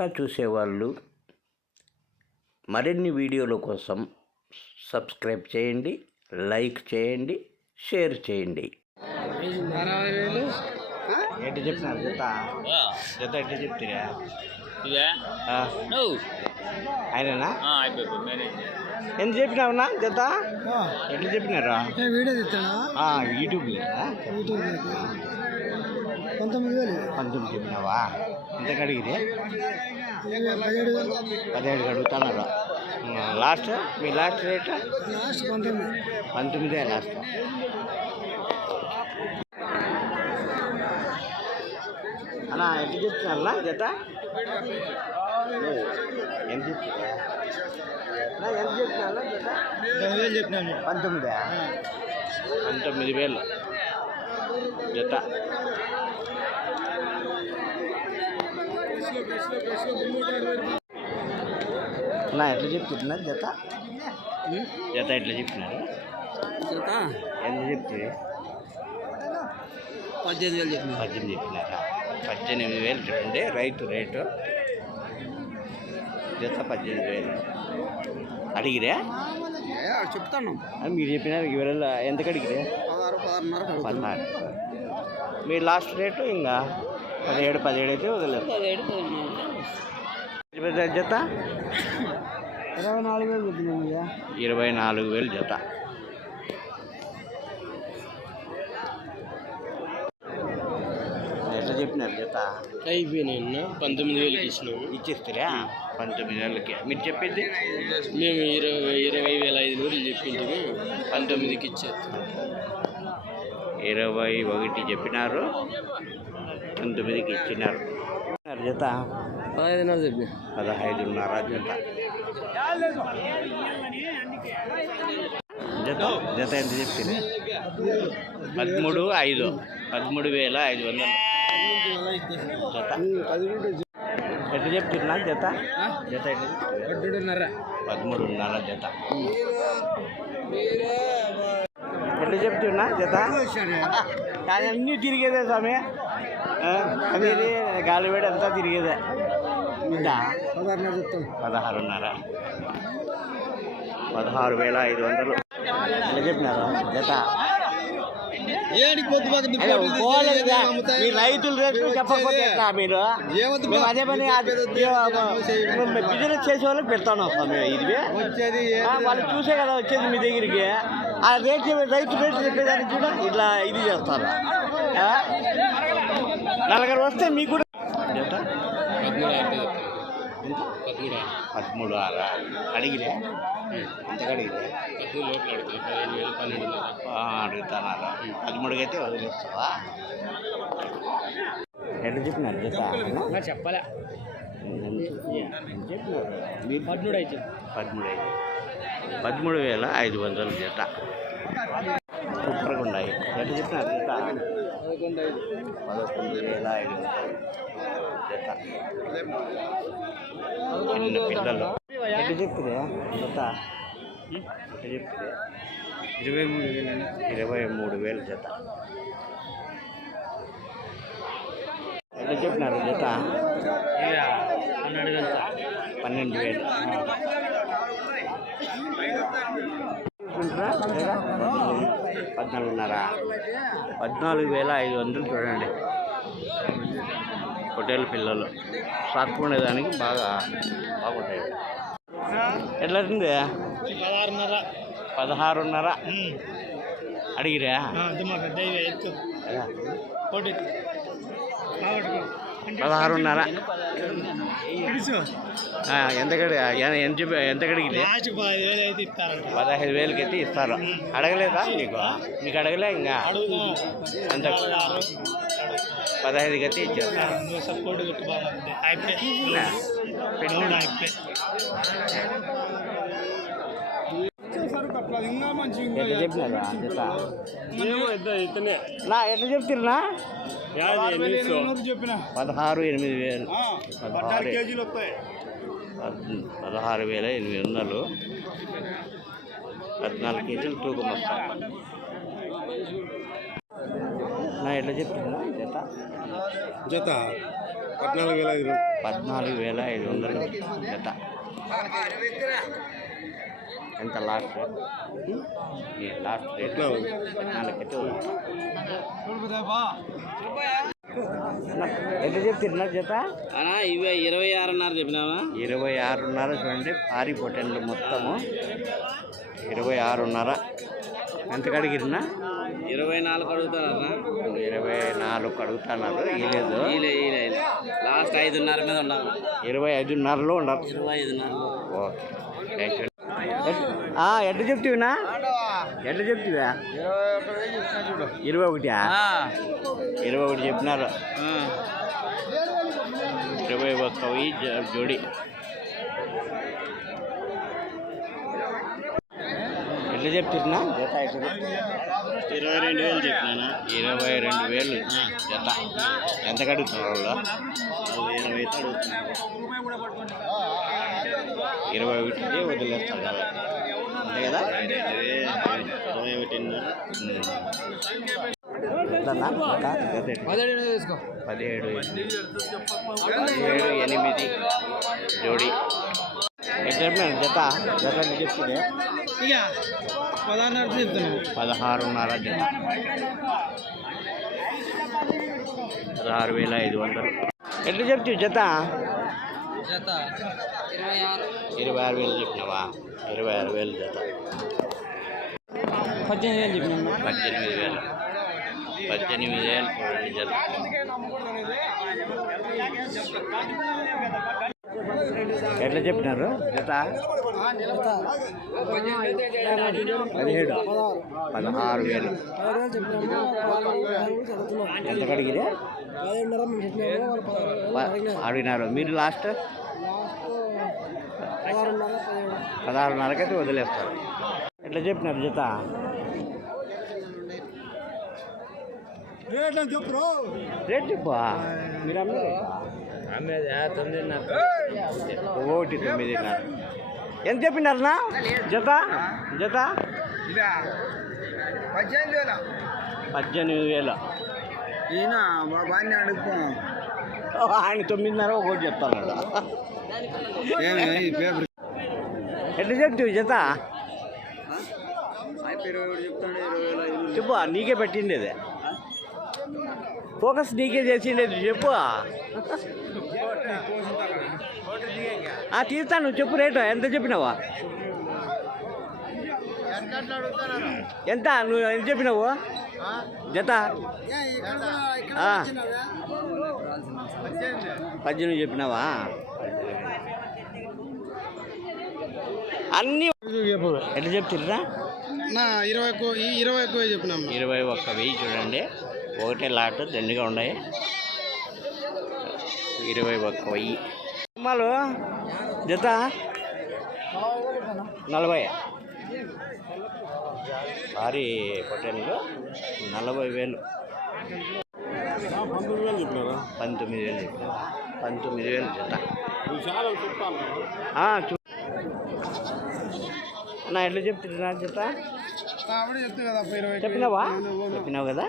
కొత్తగా చూసేవాళ్ళు మరిన్ని వీడియోల కోసం సబ్స్క్రైబ్ చేయండి, లైక్ చేయండి, షేర్ చేయండి. ఎట్లా చెప్పినారు జత జత ఎట్లా చెప్తారా ఆయననా? ఎంత చెప్పినావునా జత ఎట్లా చెప్పినారా? యూట్యూబ్ లేదా? 19 చెప్పినావా? ఎంత కడిగితే 17 అడుగుతున్నారు. లాస్ట్ మీ లాస్ట్ రేట్ 19 లాస్ట్. అన్నా ఎంత చెప్తున్నారా జత? ఎంత చెప్తున్నా ఎంత చెప్తున్నా జత? 19,000 జత. నా ఎట్లా చెప్తున్నారు జత? జత ఎట్లా చెప్తున్నారు? జత ఎంత చెప్తుంది? 18,000 చెప్పినారా? 18,000 చెప్పండి రైతు రేటు. జత 18,000 అడిగిరే చెప్తాను. మీరు చెప్పినారు ఇవల్ల ఎంత అడిగిరే? 16. మీరు లాస్ట్ రేటు ఇంకా 17 అయితే వదలేదు. జత 24,000 జత. ఎట్లా చెప్పినారు జత? అయిపోయినా 19,000 ఇచ్చినాము. ఇచ్చేస్తారా? 19,000కి మీరు చెప్పింది? మేము 20,500 చెప్పింది 19కి ఇచ్చేస్తాం. 21 చెప్పినారు, 19కి ఇచ్చినారు. జత 15,500 చెప్పిన. 15,500 జత. జత ఎంత చెప్పింది? 13,500 13,500 జత. ఎట్లా చెప్తున్నా జత? జత ఎట్లా? 13,500 జత. ఎట్లా చెప్తున్నా జత? అన్నీ తిరిగేదే స్వామి, అది గాలివేడి అంతా తిరిగేదే. ఇంత 16,500 16,500 ఎట్లా చెప్పినారు జత? మీ రైతుల రేట్లు చెప్పకపోతే ఎట్లా? మీరు అదే పని బిజినెస్ చేసే వాళ్ళకి పెడతాను స్వామి. ఇది వాళ్ళు చూసే కదా వచ్చేది మీ దగ్గరికి. ఆ రైతు రేట్లు చెప్పేదానికి కూడా ఇట్లా ఇది చేస్తారు. నలుగురు వస్తే మీకు కూడా జత 13,600 అడిగిరే. ఎంత అడిగిరే? అడుగుతున్నారు. 13కి అయితే వదిలేస్తావా? ఎట్లా చెప్పినారు జత? చెప్పలే చెప్పినారు మీరు? 13,500 జత. సూపర్గా ఉన్నాయి. ఎట్లా చెప్పినారు జత? 11,500 జత. చిన్న పిల్లలు ఎట్లా చెప్తుంది జత? ఎట్లా చెప్తుంది? 23,000 జత. ఎట్లా చెప్పినారు జత? 12,000 14,500 14,500 చూడండి. హోటల్ పిల్లలు సాకునేదానికి బాగా బాగుంటాయి. ఎట్లా అవుతుంది? 16,500 అడిగిరా? 16,500 ఎంత కడిగితే? 15,000కి అయితే ఇస్తారు. అడగలేదా మీకు అడగలే? ఇంకా ఎంత? 15కి అయితే ఇచ్చేస్తారు. ఎట్లా చెప్పినారా జత? నా ఎట్లా చెప్తున్నా? 16,800 16,800 14 కేజీలు తూకం వస్తాయి. నా ఎట్లా చెప్తున్నా జత? జత 14,500 జత. ఎంత లాస్ట్ రేట్? 14 ఎంత చెప్తున్నా జత? ఇవి 26.5 చెప్పినావా? 26.5 చూడండి. భారీ పొట్టెన్లు మొత్తము 26.5. ఎంత కడిగిరినా? 24 అడుగుతారా? 24 అడుగుతున్నారు. ఇలేదు, లాస్ట్ 5.5 మీద ఉన్నాము. 25.5లో ఉండరు. 25.5. Okay, thank you. ఎట్లా చెప్తావునా? ఎట్లా చెప్తావా? 21 చెప్పినారు. 21 జోడి. ఎట్లా చెప్తున్నా జత? 22,000 చెప్పినా. 22,000 జత. ఎంత కడుగుతున్నారు వాళ్ళు? 20 అడుగుతున్నారు. 21 వదిలేస్తారు కదా, అంతే కదా? 21.5. 17,8 జోడి. ఎట్లా చెప్పినారు జత? చెప్తుంది 16.5 జత. 16,500. ఎట్లా చెప్తావు జత? 26,000 చెప్పినావా? 26,000 జత. 18,000 చెప్పినా. 18,000 చూడండి జత. ఎట్లా చెప్పినారు జత? 16,000. ఎంత కడిగిరే? అడిగినారు మీరు లాస్ట్ 16.5కైతే వదిలేస్తారు. ఎట్లా చెప్పినారు జత? రేట్ చెప్పు. మీరు అమ్మేది 9.5. ఎంత చెప్పినారనా జత? 18,000. ఆయన 9.5 ఒకటి చెప్తాను. ఎట్లా చెప్తావు జత? చెప్పు, నీకే పెట్టిండేది. ఫోకస్ నీకే చేసిండేది చెప్పు. తీస్తాను, చెప్పు రేటు. ఎంత చెప్పినావా? ఎంత నువ్వు ఎంత చెప్పినావు జత? 18 చెప్పినావా? అన్నీ ఎట్లా చెప్తుర్రా? 21 చెప్పినాము. 21,000 చూడండి. ఒకటే లాట్ దండిగా ఉన్నాయి. 21,000 అమ్మాలు జత. 40. భారీ పొట్టెన్లు 40,000. 19,000 చెప్పినారా? 19,000 జత. నా ఎట్లా చెప్తున్నా జత? చెప్పినావా? చెప్పినావు కదా.